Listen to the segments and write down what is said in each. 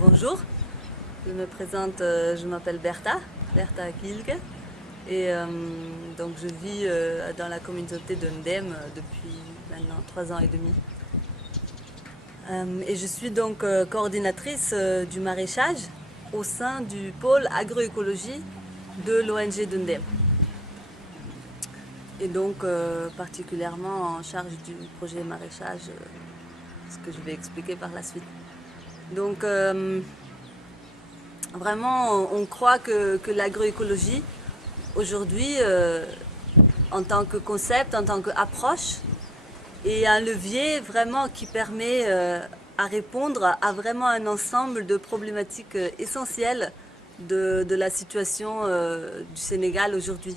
Bonjour, je me présente, je m'appelle Bertha Kilge et donc je vis dans la communauté de Ndem depuis maintenant 3 ans et demi. Et je suis donc coordinatrice du maraîchage au sein du pôle agroécologie de l'ONG de Ndem. Et donc particulièrement en charge du projet maraîchage, ce que je vais expliquer par la suite. Donc vraiment on croit que l'agroécologie aujourd'hui en tant que concept, en tant qu'approche, est un levier vraiment qui permet à répondre à vraiment un ensemble de problématiques essentielles de la situation du Sénégal aujourd'hui,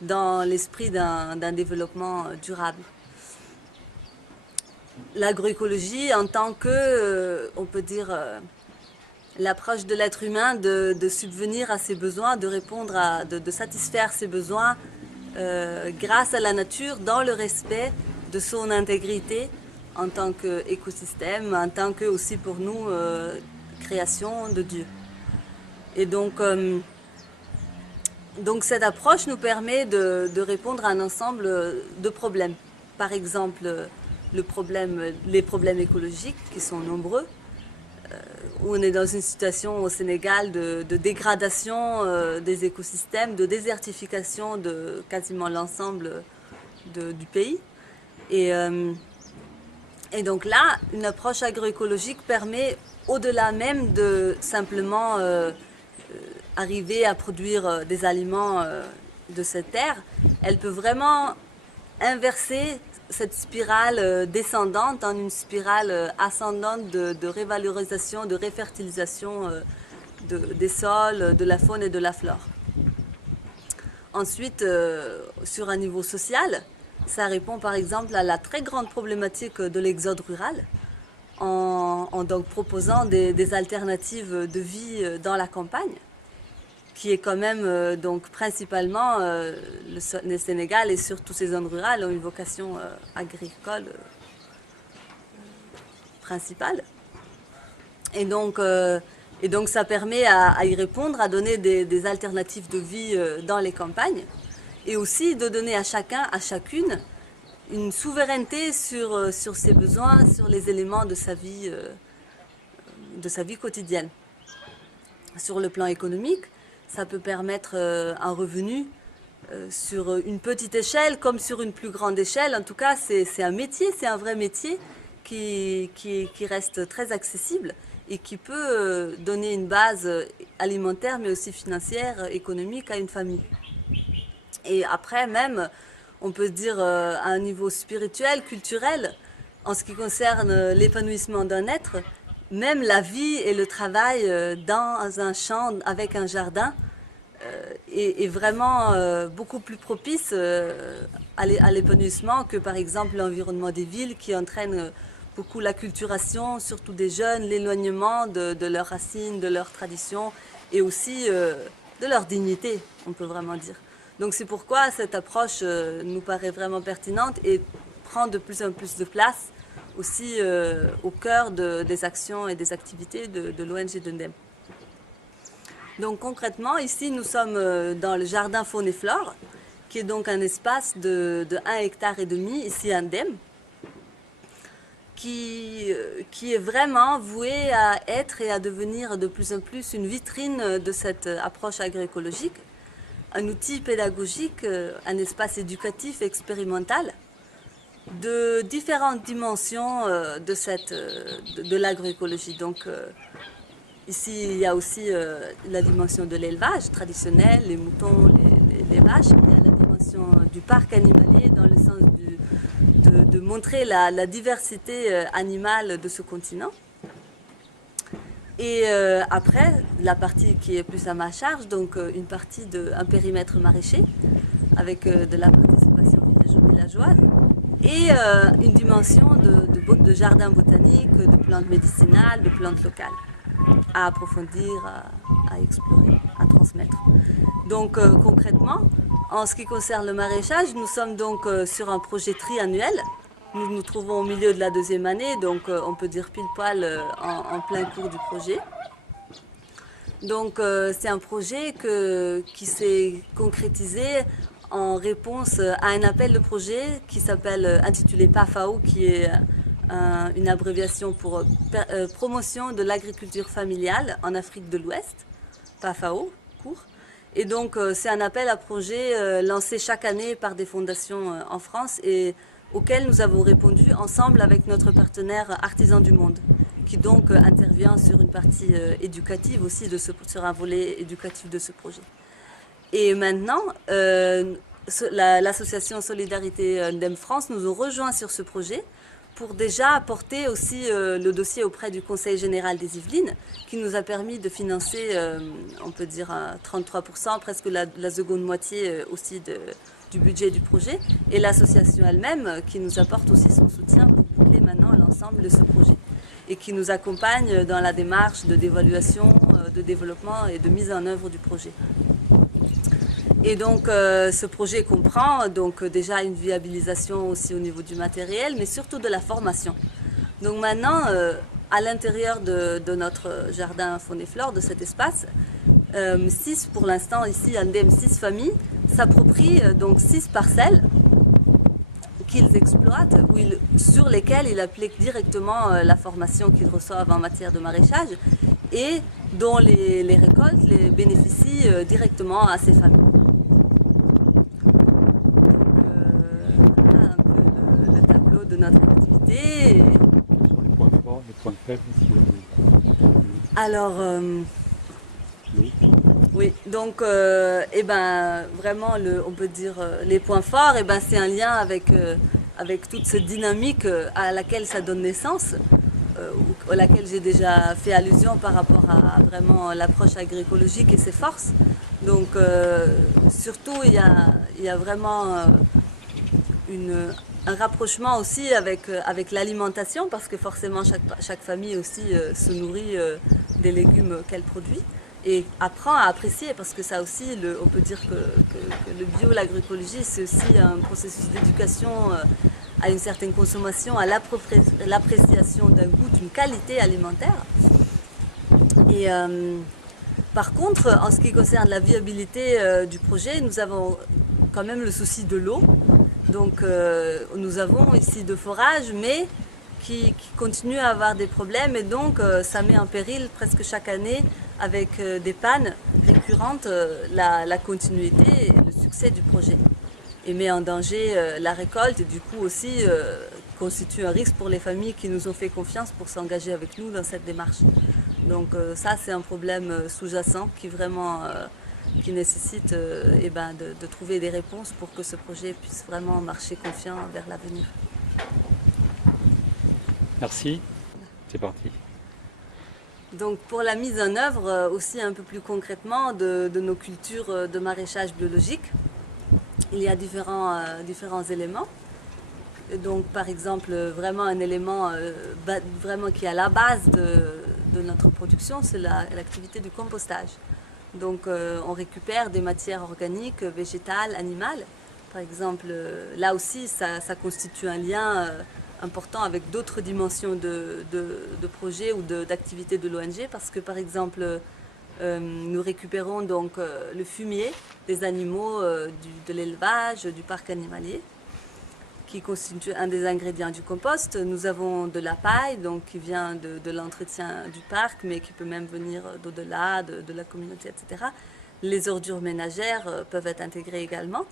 dans l'esprit d'un développement durable. L'agroécologie en tant que, on peut dire, l'approche de l'être humain de subvenir à ses besoins, de répondre à, de satisfaire ses besoins grâce à la nature, dans le respect de son intégrité en tant qu'écosystème, en tant que aussi pour nous création de Dieu. Et donc cette approche nous permet de répondre à un ensemble de problèmes. Par exemple, les problèmes écologiques qui sont nombreux, où on est dans une situation au Sénégal de dégradation des écosystèmes, de désertification de quasiment l'ensemble du pays. Et donc là, une approche agroécologique permet, au-delà même de simplement arriver à produire des aliments de cette terre, elle peut vraiment inverser cette spirale descendante en une spirale ascendante de révalorisation, de réfertilisation des sols, de la faune et de la flore. Ensuite, sur un niveau social, ça répond par exemple à la très grande problématique de l'exode rural, en donc proposant des alternatives de vie dans la campagne, qui est quand même donc principalement le Sénégal et surtout ces zones rurales ont une vocation agricole principale. Et donc ça permet à y répondre, à donner des alternatives de vie dans les campagnes, et aussi de donner à chacun, à chacune, une souveraineté sur ses besoins, sur les éléments de sa vie quotidienne. Sur le plan économique, ça peut permettre un revenu sur une petite échelle comme sur une plus grande échelle. En tout cas, c'est un métier, c'est un vrai métier qui reste très accessible et qui peut donner une base alimentaire mais aussi financière, économique à une famille. Et après même, on peut se dire à un niveau spirituel, culturel, en ce qui concerne l'épanouissement d'un être, même la vie et le travail dans un champ avec un jardin est vraiment beaucoup plus propice à l'épanouissement que par exemple l'environnement des villes qui entraîne beaucoup l'acculturation, surtout des jeunes, l'éloignement de leurs racines, de leurs traditions et aussi de leur dignité, on peut vraiment dire. Donc c'est pourquoi cette approche nous paraît vraiment pertinente et prend de plus en plus de place aussi au cœur des actions et des activités de l'ONG de Ndem. Donc concrètement, ici nous sommes dans le jardin faune et flore, qui est donc un espace de 1,5 hectare ici à Ndem, qui est vraiment voué à être et à devenir de plus en plus une vitrine de cette approche agroécologique, un outil pédagogique, un espace éducatif expérimental de différentes dimensions de l'agroécologie. Donc ici, il y a aussi la dimension de l'élevage traditionnel, les moutons, les vaches. Il y a la dimension du parc animalier dans le sens de montrer la diversité animale de ce continent. Et après, la partie qui est plus à ma charge, donc une partie d'un périmètre maraîcher avec de la participation villageoise et une dimension de jardin botanique, de plantes médicinales, de plantes locales à approfondir, à explorer, à transmettre. Donc concrètement, en ce qui concerne le maraîchage, nous sommes donc sur un projet triannuel Nous nous trouvons au milieu de la deuxième année, donc on peut dire pile poil en plein cours du projet. Donc c'est un projet qui s'est concrétisé en réponse à un appel de projet qui s'appelle intitulé PAFAO, qui est une abréviation pour promotion de l'agriculture familiale en Afrique de l'Ouest, PAFAO, court. Et donc c'est un appel à projet lancé chaque année par des fondations en France et auquel nous avons répondu ensemble avec notre partenaire Artisans du Monde, qui donc intervient sur une partie éducative aussi, sur un volet éducatif de ce projet. Et maintenant, l'association Solidarité Ndem France nous a rejoints sur ce projet pour déjà apporter aussi le dossier auprès du Conseil général des Yvelines, qui nous a permis de financer, on peut dire, à 33%, presque la seconde moitié aussi du budget du projet, et l'association elle-même qui nous apporte aussi son soutien pour boucler maintenant l'ensemble de ce projet, et qui nous accompagne dans la démarche d'évaluation, de développement et de mise en œuvre du projet. Et donc ce projet comprend donc déjà une viabilisation aussi au niveau du matériel, mais surtout de la formation. Donc maintenant, à l'intérieur de notre jardin faune et flore, de cet espace, 6 pour l'instant ici, Ndem 6 familles s'approprient donc 6 parcelles qu'ils exploitent, sur lesquelles ils appliquent directement la formation qu'ils reçoivent en matière de maraîchage et dont les récoltes bénéficient directement à ces familles. De notre activité. Sur les points forts, les points faibles, si alors, oui, donc, vraiment, on peut dire les points forts, c'est un lien avec toute cette dynamique à laquelle ça donne naissance, à laquelle j'ai déjà fait allusion par rapport à vraiment l'approche agroécologique et ses forces. Donc, surtout, il y a vraiment un rapprochement aussi avec l'alimentation, parce que forcément chaque famille aussi se nourrit des légumes qu'elle produit et apprend à apprécier, parce que ça aussi, on peut dire que le bio, l'agroécologie, c'est aussi un processus d'éducation à une certaine consommation, à l'appréciation d'un goût, d'une qualité alimentaire. Et par contre, en ce qui concerne la viabilité du projet, nous avons quand même le souci de l'eau. Donc nous avons ici de forage, mais qui continue à avoir des problèmes, et donc ça met en péril presque chaque année, avec des pannes récurrentes, la continuité et le succès du projet, et met en danger la récolte, et du coup aussi constitue un risque pour les familles qui nous ont fait confiance pour s'engager avec nous dans cette démarche. Donc ça, c'est un problème sous-jacent qui nécessite de trouver des réponses pour que ce projet puisse vraiment marcher confiant vers l'avenir. Merci, c'est parti. Donc pour la mise en œuvre aussi un peu plus concrètement de nos cultures de maraîchage biologique, il y a différents éléments. Et donc par exemple, vraiment un élément vraiment qui est à la base de notre production, c'est l'activité du compostage. Donc on récupère des matières organiques, végétales, animales. Par exemple, là aussi, ça constitue un lien important avec d'autres dimensions de projets ou d'activités de l'ONG, parce que par exemple, nous récupérons donc le fumier des animaux de l'élevage, du parc animalier, qui constitue un des ingrédients du compost. Nous avons de la paille, donc qui vient de l'entretien du parc, mais qui peut même venir d'au-delà, de la communauté, etc. Les ordures ménagères peuvent être intégrées également.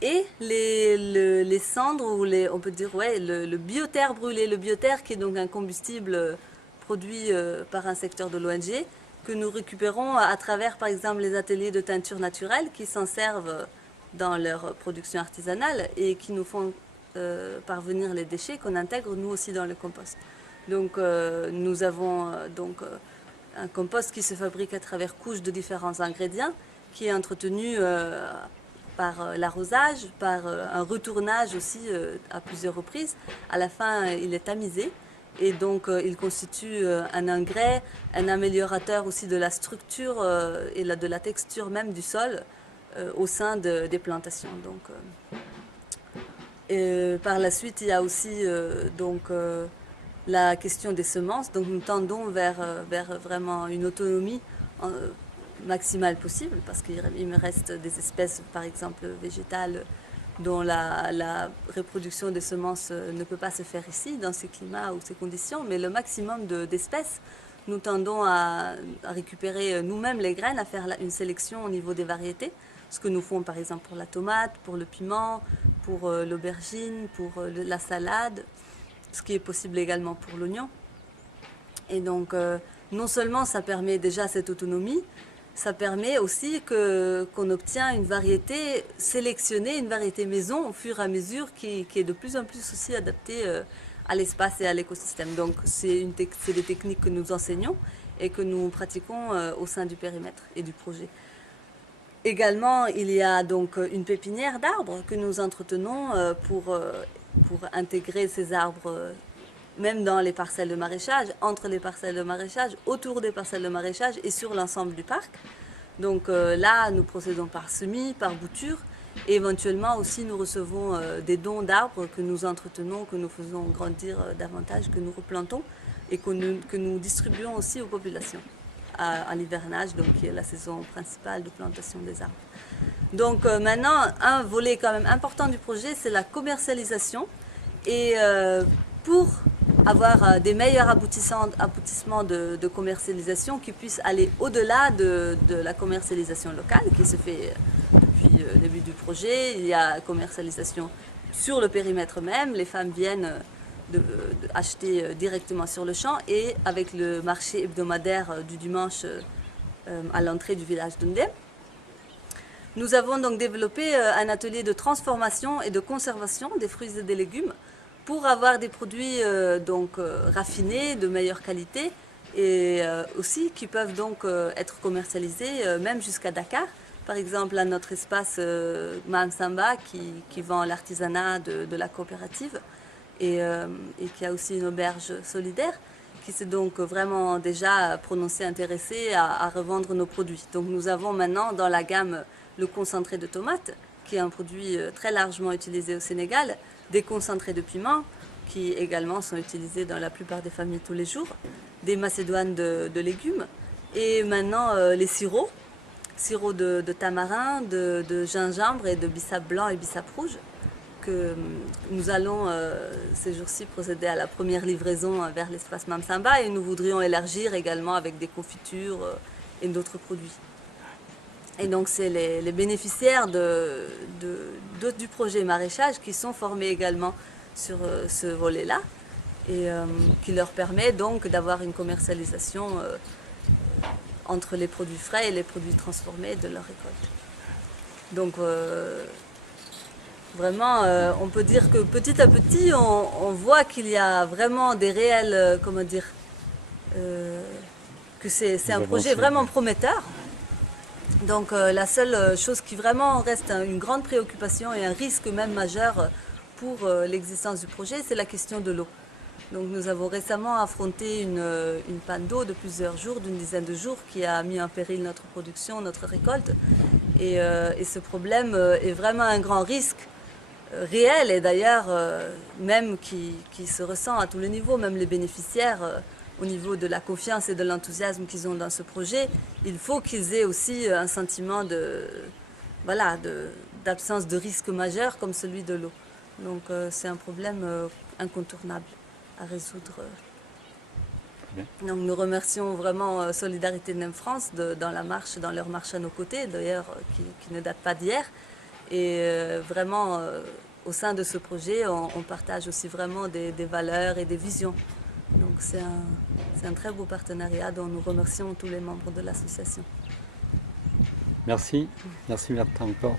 Et les cendres, ou on peut dire le bioterre brûlé, le bioterre qui est donc un combustible produit par un secteur de l'ONG, que nous récupérons à travers par exemple les ateliers de teinture naturelle qui s'en servent dans leur production artisanale et qui nous font parvenir les déchets qu'on intègre nous aussi dans le compost. Donc nous avons un compost qui se fabrique à travers couches de différents ingrédients, qui est entretenu par l'arrosage, par un retournage aussi à plusieurs reprises. À la fin, il est tamisé, et donc il constitue un engrais, un améliorateur aussi de la structure et de la texture même du sol au sein des plantations. Donc, Et par la suite, il y a aussi la question des semences. Donc nous tendons vers vraiment une autonomie maximale possible, parce qu'il me reste des espèces, par exemple végétales, dont la reproduction des semences ne peut pas se faire ici, dans ces climats ou ces conditions, mais le maximum d'espèces, nous tendons à récupérer nous-mêmes les graines, à faire une sélection au niveau des variétés, ce que nous faisons par exemple pour la tomate, pour le piment, pour l'aubergine, pour la salade, ce qui est possible également pour l'oignon. Et donc, non seulement ça permet déjà cette autonomie, ça permet aussi qu'on obtient une variété sélectionnée, une variété maison au fur et à mesure qui est de plus en plus aussi adaptée à l'espace et à l'écosystème. Donc c'est des techniques que nous enseignons et que nous pratiquons au sein du périmètre et du projet. Également, il y a donc une pépinière d'arbres que nous entretenons pour intégrer ces arbres même dans les parcelles de maraîchage, entre les parcelles de maraîchage, autour des parcelles de maraîchage et sur l'ensemble du parc. Donc là, nous procédons par semis, par bouture, et éventuellement aussi nous recevons des dons d'arbres que nous entretenons, que nous faisons grandir davantage, que nous replantons et que nous distribuons aussi aux populations à l'hivernage, donc qui est la saison principale de plantation des arbres. Donc maintenant, un volet quand même important du projet, c'est la commercialisation. Et pour avoir des meilleurs aboutissements de commercialisation qui puissent aller au-delà de la commercialisation locale qui se fait depuis le début du projet. Il y a commercialisation sur le périmètre même, les femmes viennent acheter directement sur le champ, et avec le marché hebdomadaire du dimanche à l'entrée du village d'Undé. Nous avons donc développé un atelier de transformation et de conservation des fruits et des légumes pour avoir des produits raffinés, de meilleure qualité, et aussi qui peuvent donc être commercialisés même jusqu'à Dakar. Par exemple, à notre espace Mam Samba qui vend l'artisanat de la coopérative et qui a aussi une auberge solidaire qui s'est donc vraiment déjà prononcé intéressé à revendre nos produits. Donc nous avons maintenant dans la gamme le concentré de tomates, qui est un produit très largement utilisé au Sénégal, des concentrés de piment, qui également sont utilisés dans la plupart des familles tous les jours, des macédoines de légumes, et maintenant les sirops de tamarin, de gingembre et de bissap blanc et bissap rouge, que nous allons ces jours-ci procéder à la première livraison vers l'espace Mamsamba, et nous voudrions élargir également avec des confitures et d'autres produits. Et donc c'est les bénéficiaires du projet maraîchage qui sont formés également sur ce volet-là, et qui leur permet donc d'avoir une commercialisation entre les produits frais et les produits transformés de leur récolte. Donc vraiment, on peut dire que petit à petit, on voit qu'il y a vraiment des réels, que c'est un projet vraiment prometteur. Donc la seule chose qui vraiment reste une grande préoccupation et un risque même majeur pour l'existence du projet, c'est la question de l'eau. Donc nous avons récemment affronté une panne d'eau de plusieurs jours, d'une dizaine de jours, qui a mis en péril notre production, notre récolte. Et ce problème est vraiment un grand risque réel, et d'ailleurs même qui se ressent à tous les niveaux, même les bénéficiaires, au niveau de la confiance et de l'enthousiasme qu'ils ont dans ce projet. Il faut qu'ils aient aussi un sentiment d'absence de risque majeur comme celui de l'eau. Donc c'est un problème incontournable à résoudre. Donc nous remercions vraiment Solidarité Nem France dans leur marche à nos côtés, d'ailleurs qui ne date pas d'hier. Et vraiment au sein de ce projet, on partage aussi vraiment des valeurs et des visions. Donc c'est un très beau partenariat dont nous remercions tous les membres de l'association. Merci, merci Martha encore.